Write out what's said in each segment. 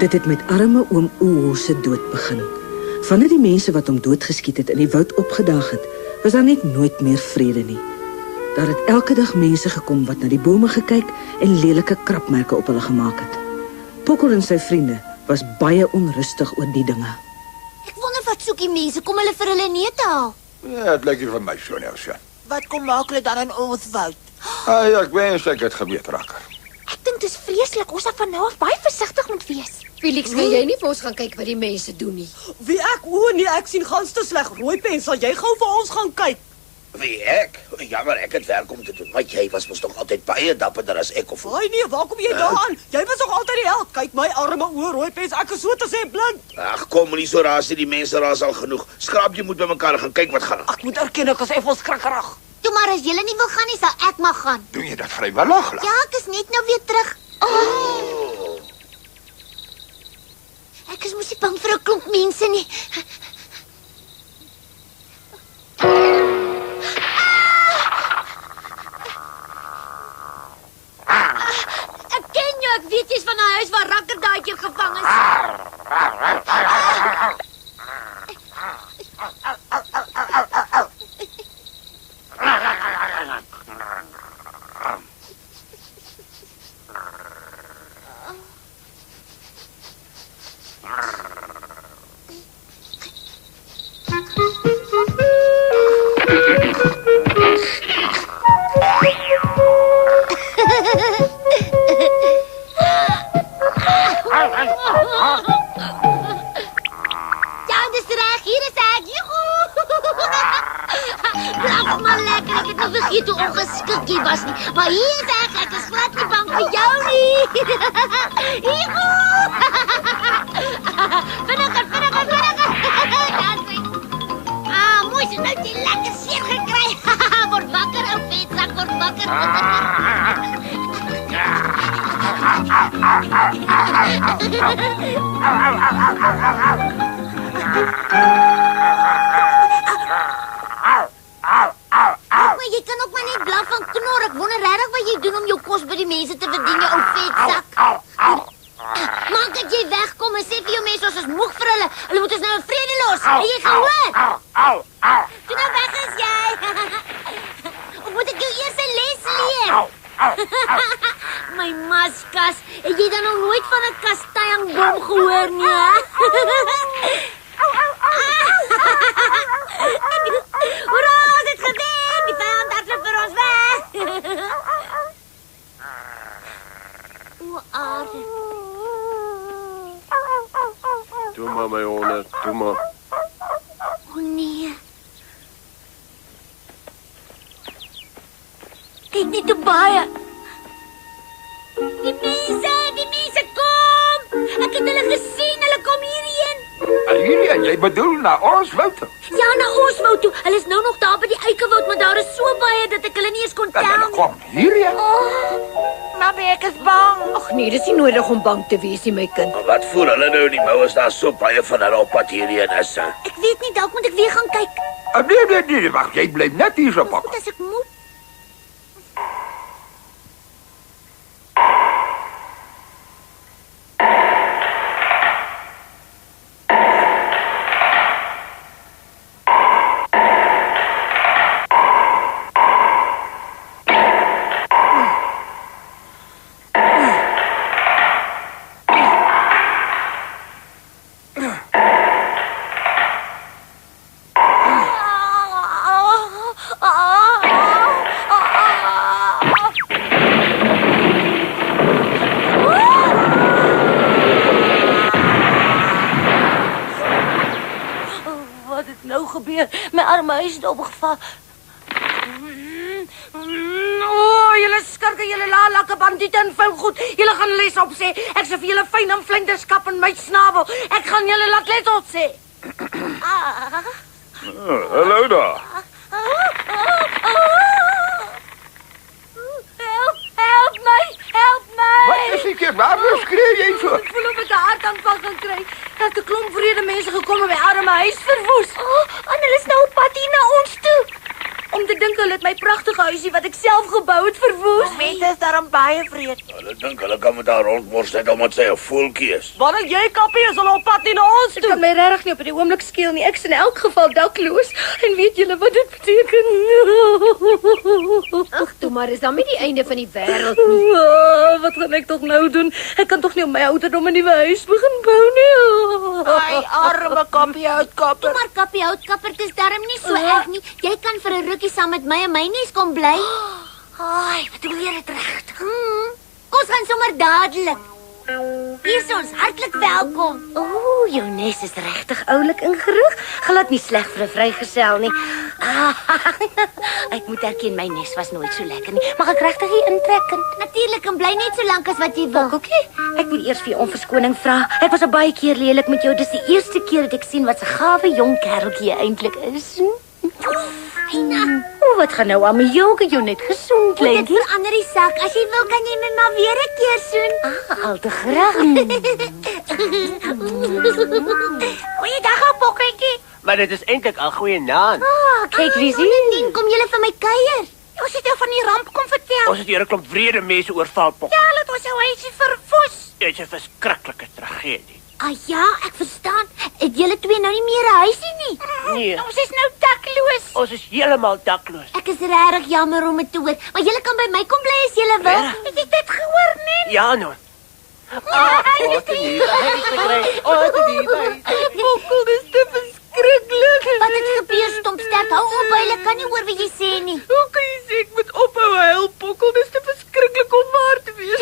Dit het met arme oom Oho se dood begin. Vanaf die mense wat hom doodgeskiet het in die woud opgedaag het, was daar net nooit meer vrede nie. Daar het elke dag mense gekom wat na die bome gekyk en lelike krapmerke op hulle gemaak het. Pokkel en sy vriende was baie onrustig oor die dinge. Ek wonder wat soek die mense, kom hulle vir hulle neute haal? Ja, het lyk hier vir my so, Nelsie. Wat kom maak hulle dan in ons woud? Ja, ek wens ek het geweet raker. Ek dink dit is vreeslik, ons sal van nou af baie versigtig moet wees. Felix, kan jy nie vir ons gaan kyk wat die mense doen nie? Wie ek? Nee, ek sien gans te sleg. Rooipen, sal jy gou vir ons gaan kyk? Wie ek? Jammer, ek het werk om te doen, maar jy was mos nog altyd baie dapperder as ek of... Ai nee, waar kom jy daaraan? Jy was nog altyd die held. Kyk my arme oor, Rooipen, ek is so te sê blind. Ag, kom nie so raas nie, die mense raas al genoeg. Skraap jy moet by mekaar gaan kyk wat gaan. Ek moet erken, ek is effens skrikkerig. Toe maar as julle nie wil gaan nie, sal ek maar gaan. Doen jy dit vrywillig? Ja, ek is net nou weer terug. Ek is mos nie bang vir 'n klomp mense nie. Ek ken jou, ek weet jy's van 'n huis waar rakker daai keer gevang is. Ja, dis reg, hier is ek. Blaf maar lekker, ek het nog vergeet hoe ongeskik jy was nie. Maar hier is ek is glad nie bang vir jou nie. Vinniger. Mooi, so nou jy lekker seer gekry. Word wakker, ou vetsak, word wakker. Maar jy kan ook maar net blaf en knor. Ek wonder regtig wat jy doen om jou kos by die mense te verdien, jou ou vetsak. Maak dat jy wegkom en sê vir jou mense ons is moeg vir hulle. Hulle moet ons nou in vrede los. Het jy gehoor? Toe nou weg is jy. Of moet ek jou eers 'n les leer? My maskas, het jy dan nog nooit van 'n kastanjeboom gehoor nie, hè? Hoera, ons het gewen! Die vyand hardloop vir ons weg! O, aarde. Toe maar, my honde, toe maar. O, nee. Kyk net hoe baie. Die mense kom! Ek het hulle gesien, hulle kom hierheen. Hierheen, jy bedoel na ons woud toe? Ja, na ons woud toe. Hulle is nou nog daar by die eikewoud, maar daar is so baie dat ek hulle nie eens kon tel nie. Kom, hierheen. Mami, ek is bang. Ag nee, dis nie nodig om bang te wees nie, my kind. Maar wat voer hulle nou in die mou as daar so baie van hulle op pad hierheen is? Ek weet nie, dalk moet ek weer gaan kyk. Nee, wag, jy bly net hier so pak. Goed as ek moet. gebeur. My arme huis het opgeval. Julle skurke, julle laalakke bandiete en vuil goed. Julle gaan les op sê. Ek sê vir julle fyn en vlinders kap in my snavel. Ek gaan julle laat les op sê. Hallo daar. Help my! Wat is die keer? Waarom skree jy so? Ek voel of ek 'n hartaanval gaan kry. Er het 'n klomp vrede mense gekom en my arme huis verwoes. En hulle is nou op pad hier na ons toe. Om te dink hulle het my pragtige huisie wat ek self gebou het verwoes. Mense is daarom baie vreed. Hulle dink hulle kan met haar rondmors net omdat sy 'n voeltjie is. Wanneer jy kappie is, hulle op pad hier na ons toe. Ek kan my regtig nie op die oomblik skeel nie. Ek is in elk geval dakloos. En weet julle wat dit beteken? Ag, toe maar, is dan nie die einde van die wêreld nie. Wat gaan ek tog nou doen? Ek kan tog nie op my ouderdom 'n nuwe huis begin bou nie. Ai, arme kappie houtkapper. Maar kappie houtkapper, dit is darm nie so erg nie. Jy kan vir 'n rukkie saam met my en my nes kom bly. Ai, wat doen jy dit reg? Kom gaan sommer dadelik. Hier is ons, hartlik welkom. Ooh, jou nes is regtig oulik ingerig. Glad nie sleg vir 'n vrygesel nie. Ek moet erken my nes was nooit so lekker nie. Mag ek regtig hier intrek? Natuurlik, en bly net so lank as wat jy wil. Okay. Ek wil eers vir jou om verskoning vra. Ek was al baie keer lelik met jou. Dis die eerste keer dat ek sien wat 'n gawe jong kereltjie eintlik is. Heina, Wat gaan nou aan met jou? Kan jou net gesoen, dit kleintjie? verander die saak. As jy wil, kan jy my maar weer 'n keer soen. Al te graag. Goeiedag, ou pokkertjie. Maar dit is eintlik al goeie naam. Kyk, wie sien? Nadien, kom julle vir my kuier. Ons het jou van die ramp kom vertel. Ons het hier 'n klomp vrede mense oorval, Pok. Ja, laat ons jou huisie verwoes. Dit is 'n verskriklike tragedie. Ah ja, ek verstaan. Het julle twee nou nie meer 'n huisie nie? Nee. Ons is nou dakloos. Ons is heeltemal dakloos. Ek is regtig jammer om dit te hoor, maar julle kan by my kom bly as julle wil. Regtig? Het jy dit gehoor, nee? Ja, nou. Mokkel, dis te verskriklik. Wat het gebeur, Stompstert? Hou op, hulle kan nie hoor wat jy sê nie. Hoe kan jy sê ek moet ophou huil, Pokkel? Dis te verskriklik om waar te wees.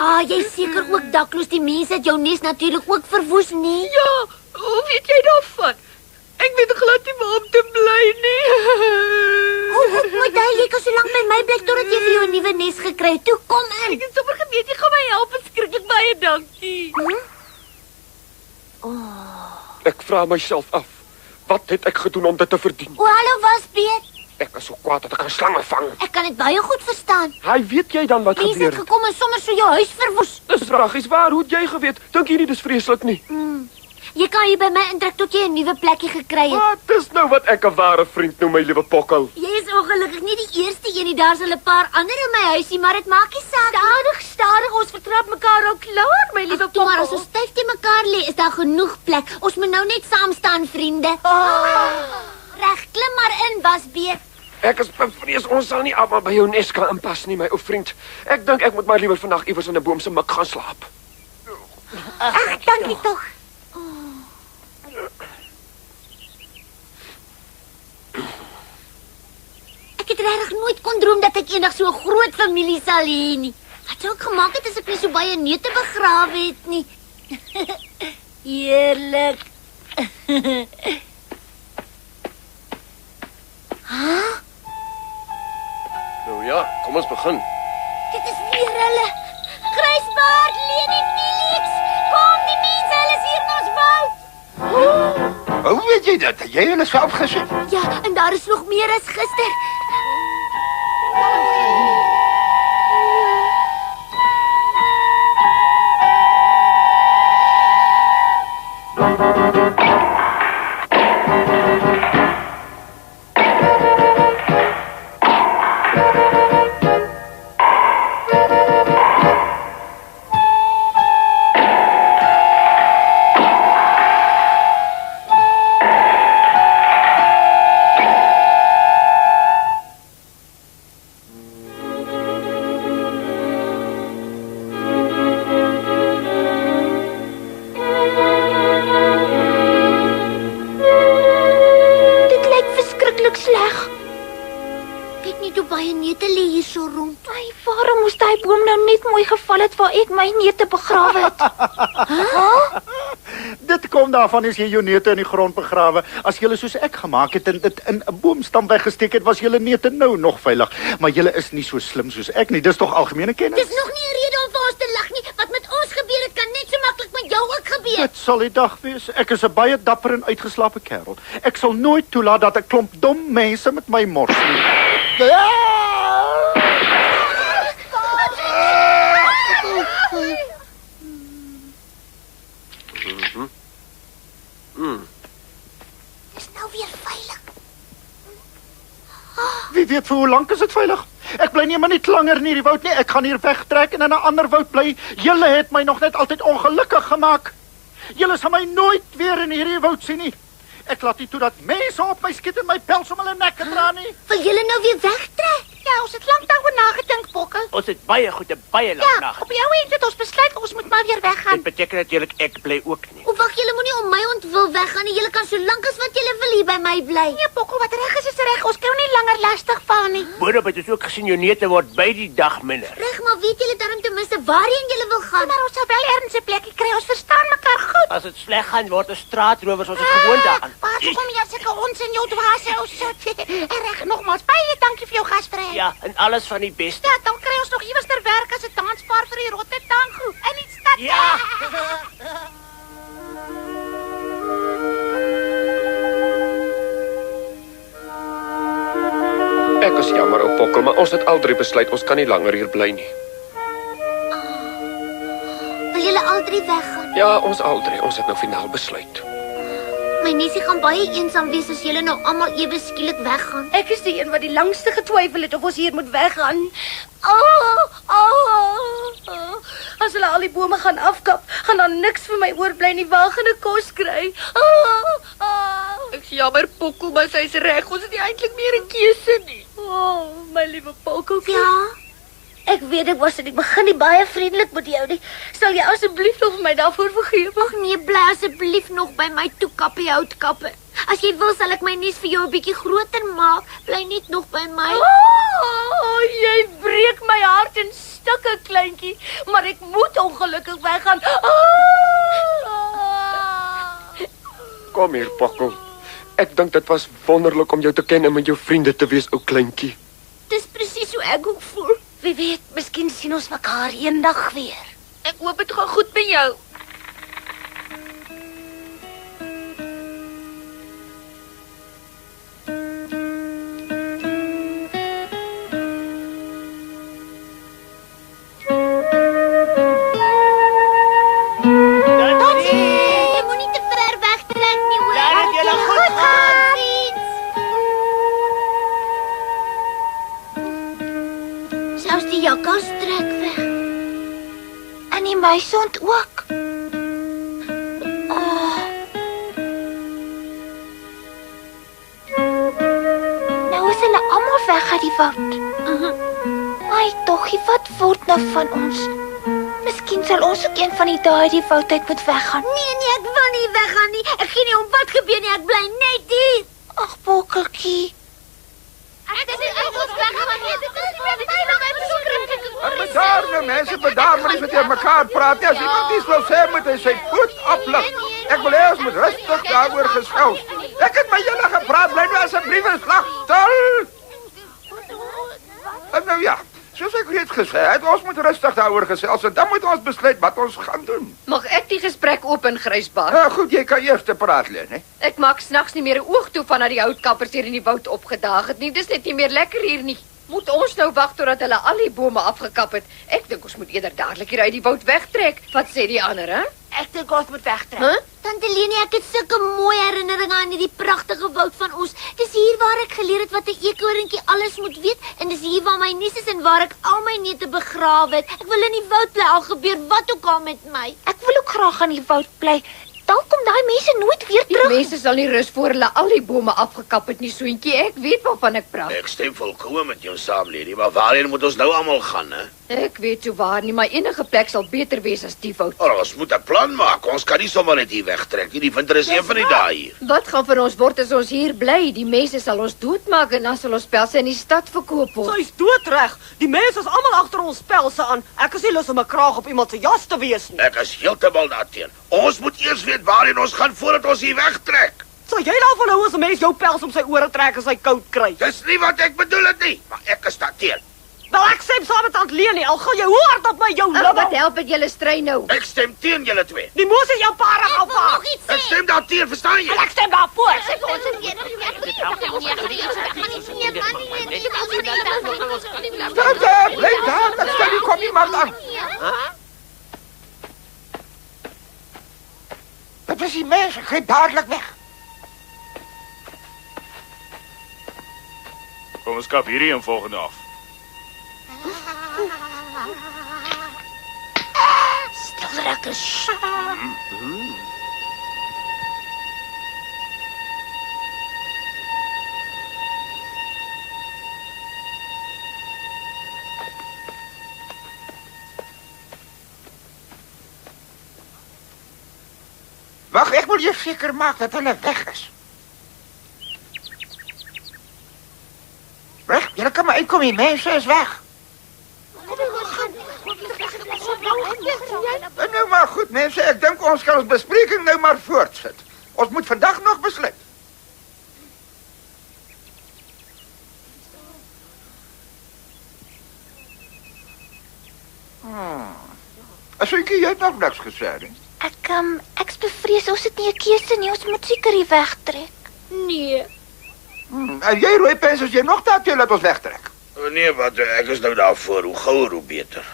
Ah, jy is seker ook dakloos. Die mense het jou nes natuurlik ook verwoes, nee? Ja, hoe weet jy daarvan? Ek weet glad nie waar om te bly nie. Moet jy kan so lank by my bly totdat jy vir jou 'n nuwe nes gekry het. Toe kom in. Ek het sommer geweet jy gaan my help. Verskriklik baie dankie. Ek vra myself af, wat het ek gedoen om dit te verdien? O, hallo Wasbeer. Ek is so kwaad dat ek kan slange vang. Ek kan dit baie goed verstaan. Hy weet jy dan wat Mense gebeur het het? gekom en sommer so jou huis verwoes. Dis vragies, waar hoe het jy geweet? Dink jy nie dis vreeslik nie? Jy kan hier by my intrek tot jy 'n nuwe plekkie gekry het. Wat is nou wat ek 'n ware vriend noem, my liewe Pokkel? Jy is ongelukkig nie die eerste een nie. Daar's al 'n paar ander in my huisie, maar dit maak nie saak. Stadig, ons vertrap mekaar ook klaar, my liewe Toe maar as Pokkel. ons styf te mekaar lê, is daar genoeg plek. Ons moet nou net saam staan, vriende. Reg, klim maar in, Wasbeer. Ek is bevrees ons sal nie almal by jou nes kan inpas nie, my ou vriend. Ek dink ek moet maar liewer vandag iewers in 'n boom se mik gaan slaap. Ag, dankie tog. Ek het regtig nooit kon droom dat ek eendag so 'n groot familie sal hê nie. Wat sou ek gemaak het as ek nie so baie neute begrawe het nie? Heerlik. Nou ja, kom ons begin. Dit is weer hulle. Grysbaard, Leni, Felix. Kom, die mense, hulle is hier in ons woud. Hoe weet jy dit? Jy het hulle self gesien. Ja, en daar is nog meer as gister. Dit kom daarvan is jy jou neute in die grond begrawe. As julle soos ek gemaak het en dit in 'n boomstam weggesteek het, was julle neute nou nog veilig. Maar julle is nie so slim soos ek nie. Dis tog algemene kennis. Dis nog nie 'n rede om vir ons te lag nie. Wat met ons gebeur het, kan net so maklik met jou ook gebeur. Dit sal die dag wees. Ek is 'n baie dapper en uitgeslaapte kerel. Ek sal nooit toelaat dat 'n klomp dom mense met my mors nie. Dis nou weer veilig. Wie weet vir hoe lank is dit veilig? Ek bly nie 'n minuut langer in hierdie woud nie. Ek gaan hier wegtrek en in 'n ander woud bly. Julle het my nog net altyd ongelukkig gemaak. Julle sal my nooit weer in hierdie woud sien nie. Ek laat nie toe dat mense op my skiet en my pels om hulle nek te dra nie. Wil julle nou weer wegtrek? Ja, ons het lank daaroor nagedink, Bokkel. Ons het baie goed en baie lank Ja, nagedink. op jou end het ons besluit ons moet maar weer weggaan. Dit beteken natuurlik ek bly ook nie. O, wag, julle moenie om my ontwil weggaan nie. Julle kan so lank as wat julle wil hier by my bly. Nee, Bokkel, wat reg is reg. Ons kan nie langer lastig val nie. Boonop het ons ook gesien jou neute word by die dag minder. Reg, maar weet julle dan ten minste waarheen julle wil gaan? Maar ons sal wel ergens 'n plekkie kry. Ons verstaan mekaar goed. As dit sleg gaan, word ons straatrowers ons gewoond daaraan. Waar kom jy sulke ons in jou dwaase ou sit? Reg, nogmaals baie dankie vir jou gasvryheid. Ja, en alles van die beste. Ja, dan kry ons nog iewers ter werk as 'n danspaar vir die rotte tango in die stad. Ja. Ek is jammer, ou Pokkel, maar ons het al drie besluit ons kan nie langer hier bly nie. Wil julle al drie weggaan? Ja, ons al drie, ons het nou finaal besluit. My niesie gaan baie eensaam wees as julle nou almal ewe skielik weggaan. Ek is die een wat die langste getwyfel het of ons hier moet weggaan. As hulle al die bome gaan afkap, gaan daar niks vir my oorbly nie. Waar gaan ek kos kry? Ek is jammer, Pokkel, maar sy's reg. Ons het nie eintlik meer 'n keuse nie. My liewe Pokkel. Ja. Ek weet ek was in die begin nie baie vriendelik met jou nie. Sal jy asseblief nog vir my daarvoor vergewe? Ag nee, bly asseblief nog by my toe, Kappie Houtkappe. As jy wil, sal ek my nies vir jou 'n bietjie groter maak. Bly net nog by my. Jy breek my hart in stukke, kleintjie, maar ek moet ongelukkig weggaan. Kom hier, Pokkel. Ek dink dit was wonderlik om jou te ken en met jou vriende te wees, ou kleintjie. Dis presies hoe ek ook voel. Wie weet, miskien sien ons mekaar eendag weer. Ek hoop dit gaan goed met jou. Jy moenie te ver wegtrek nie, hoor. Laat dit julle goed gaan. Selfs die jakkas trek weg. En die muisond ook. Nou is hulle almal weg uit die woud. Ai, toggie, wat word nou van ons? Miskien sal ons ook een van die dae uit die woud uit moet weggaan. Nee, ek wil nie weggaan nie. Ek gee nie om wat gebeur nie. Ek bly net hier. Ag, Bokkeltjie. Bedaar nou mense, bedaar maar nie met mekaar praat nie. As iemand iets wil sê, moet hy sy voet oplig. Ek wil hê ons moet rustig daaroor gesels. Ek het met julle gepraat, bly nou asseblief in slag stil. En nou ja, soos ek reeds gesê het, ons moet rustig daaroor gesels en dan moet ons besluit wat ons gaan doen. Mag ek die gesprek open, Grysbaard? Ja, goed, jy kan eers te praat lê, né? Ek maak snags nie meer 'n oog toe vanaf die houtkappers hier in die woud opgedaag het nie. Dis net nie meer lekker hier nie. Moet ons nou wag totdat hulle al die bome afgekap het? Ek dink ons moet eerder dadelik hier uit die woud wegtrek. Wat sê die ander, hè? Ek dink ons moet wegtrek. Huh? Tante Leni, ek het sulke mooi herinneringe aan hierdie pragtige woud van ons. Dis hier waar ek geleer het wat 'n eekorentjie alles moet weet en dis hier waar my nies is en waar ek al my neute begrawe het. Ek wil in die woud bly al gebeur wat ook al met my. Ek wil ook graag aan die woud bly. Dan kom daai mense nooit weer Die terug. mense sal nie rus voor hulle al die bome afgekap het nie, Soentjie. Ek weet waarvan ek praat. Ek stem volkome met jou saam, Lady, maar waarheen moet ons nou almal gaan, hè? Ek weet so waar nie, maar enige plek sal beter wees as die woud. Ons moet 'n plan maak. Ons kan nie sommer net hier wegtrek nie. Die winter is een van die dae hier. Wat gaan vir ons word as ons hier bly? Die mense sal ons doodmaak en dan sal ons pelse in die stad verkoop word. Sy's doodreg. Die mense is almal agter ons pelse aan. Ek is nie lus om 'n kraag op iemand se jas te wees nie. Ek is heeltemal daarteen. Ons moet eers weer weet waarheen ons gaan voordat ons hier wegtrek. Sal jy daarvan hou as 'n mens jou pels om sy ore trek as hy koud kry? Dis nie wat ek bedoel het nie, maar ek is daarteen. Wel, ek stem saam met Aunt Leni, al gaan jy hoe hard op my jou Ag, libbel. wat help dit julle stry nou? Ek stem teen julle twee. Die moes is jou pa reg alvaar. Ek stem daarteen, verstaan jy? En ek stem daarvoor. Bly daar, ek stel nie kom iemand aan. Dat is die mens, ek gryp dadelik weg. Kom ons kap hierdie een volgende af. Stil rakkers. Wag, ek moet eers seker maak dat hulle weg is. Reg, julle kan maar uitkom, die mense is weg. En nou maar goed, mense, ek dink ons kan ons bespreking nou maar voortsit. Ons moet vandag nog besluit. Asoekie, jy het nog niks gesê, nie? Ek's bevrees ons het nie 'n keuse nie, ons moet seker hier wegtrek. Nee. En jy rooi pens as jy nog daartoe laat ons wegtrek. Nee, wat, ek is nou daarvoor, hoe gouer hoe beter.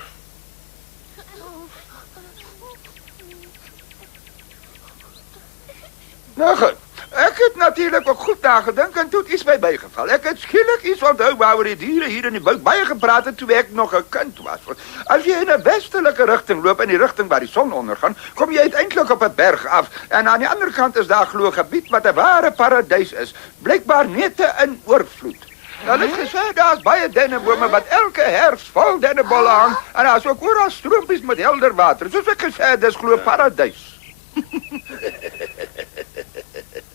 Nou goed, ek het natuurlijk ook goed nagedink en toe het iets my bygeval. Ek het skielik iets onthou waaroor die diere hier in die buik baie gepraat het toe ek nog 'n kind was. As jy in 'n westelike rigting loop, in die rigting waar die son ondergaan, kom jy uiteindelik op 'n berg af en aan die ander kant is daar glo 'n gebied wat 'n ware paradys is, blykbaar neute in oorvloed. Hulle het gesê daar's baie dennebome wat elke herfs vol dennebolle hang en daar's ook oral stroompies met helder water. Soos ek gesê het, dis glo paradys.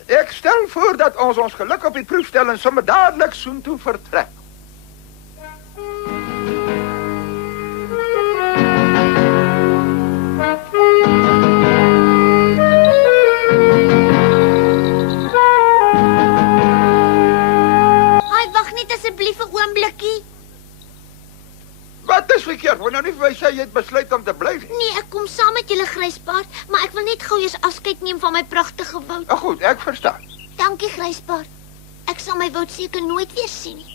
Ek stel voor dat ons geluk op die proef stel en sommer dadelik soontoe vertrek. Ai, wag net asseblief 'n oomblikkie. Wat is verkeerd? Wou nou nie vir my sê jy het besluit om te bly nie. Nee, ek kom saam met julle Gryspaard, maar ek wil net gou eers afskeid neem van my pragtige woud. Ag goed, ek verstaan. Dankie Gryspaard. Ek sal my woud seker nooit weer sien nie.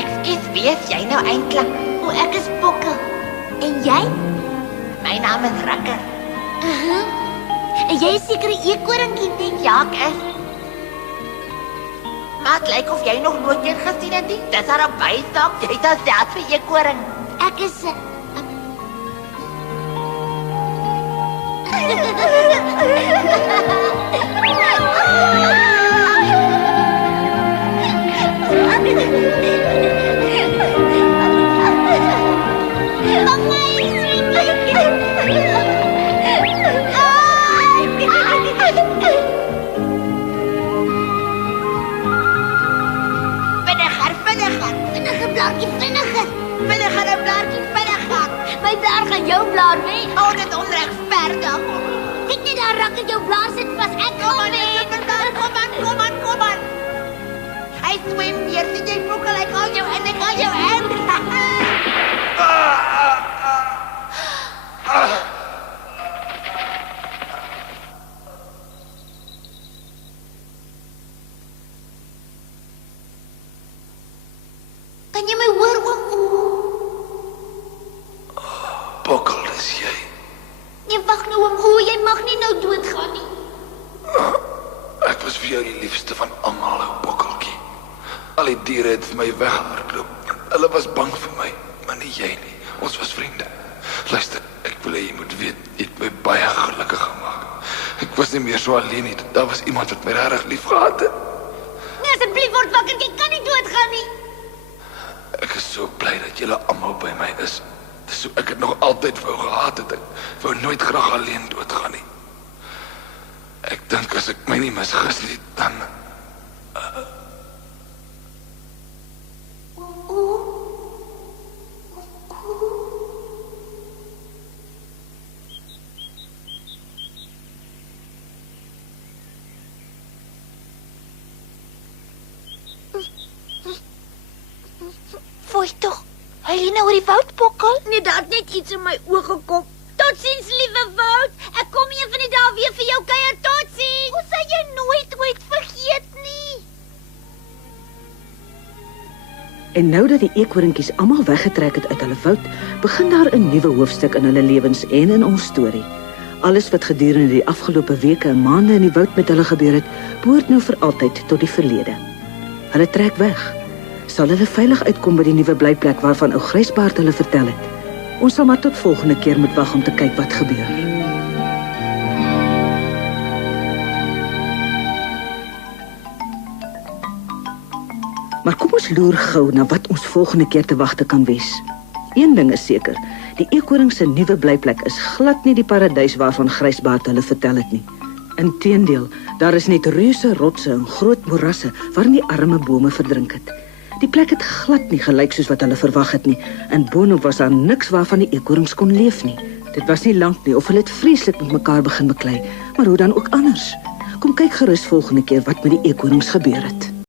Ekskuus, wie is jy nou eintlik? O, ek is Bokke. En jy? My naam is Rakker. En jy is seker 'n eekoringkie, nie? Ja, ek is. Maar het lyk of jy nog nooit een gesien het nie. Dis haar bysaak, jy is self vir eekoring. Ek is Vinniger, blaartjie, vinniger. Vinniger, 'n blaartjie, vinniger. My blaar gaan jou blaar, nee? Oh, dit is onregverdig. Kyk net daar, Rakker, jou blaar sit vas. Ek kom aan, Kom aan. Hy swem weer, sien jy Bokke, ek hou jou en ek hou jou in. Kan jy my hoor, oom? Bokkel, dis jy. Nee, wag nou, oom. O, jy mag nie nou doodgaan nie. Ek was vir jou die liefste van almal, ou bokkeltjie. Al die diere het vir my weggehardloop. Hulle was bang vir my, maar nie jy nie. Ons was vriende. Luister, ek wil hê jy moet weet, jy het my baie gelukkig gemaak. Ek was nie meer so alleen nie. Daar was iemand wat my regtig lief gehad het. Nee, asseblief. asseblief word wakker, jy kan nie doodgaan nie. Ek is so bly dat julle almal by my is. Dis so ek het nog altyd wou gehad het. Ek wou nooit graag alleen doodgaan nie. Ek dink as ek my nie misgis nie, dan Fooi tog. Hy lê nou oor die woudbokkel. Nee, daar het net iets in my oë gekom. Totsiens, liewe Wout. Ek kom een van die dae weer vir jou kuier. Totsiens. Ons sal jou nooit vergeet nie. En nou dat die eekhoringkies almal weggetrek het uit hulle woud, begin daar 'n nuwe hoofstuk in hulle lewens en in ons storie. Alles wat gedurende die afgelope weke en maande in die woud met hulle gebeur het, behoort nou vir altyd tot die verlede. Hulle trek weg. Sal hulle veilig uitkom by die nuwe blyplek waarvan ou Grysbaard hulle vertel het? Ons sal maar tot volgende keer moet wag om te kyk wat gebeur. Maar kom ons loer gou na wat ons volgende keer te wagte kan wees. Een ding is seker, die eekhoring se nuwe blyplek is glad nie die paradys waarvan Grysbaard hulle vertel het nie. Inteendeel, daar is net reuse rotse en groot morasse waarin die arme bome verdrink het. Die plek het glad nie gelyk soos wat hulle verwag het nie, en boonop was daar niks waarvan die eekhorings kon leef nie. Dit was nie lank nie of hulle het vreeslik met mekaar begin beklei, maar hoe dan ook anders. Kom kyk gerus volgende keer wat met die eekhorings gebeur het.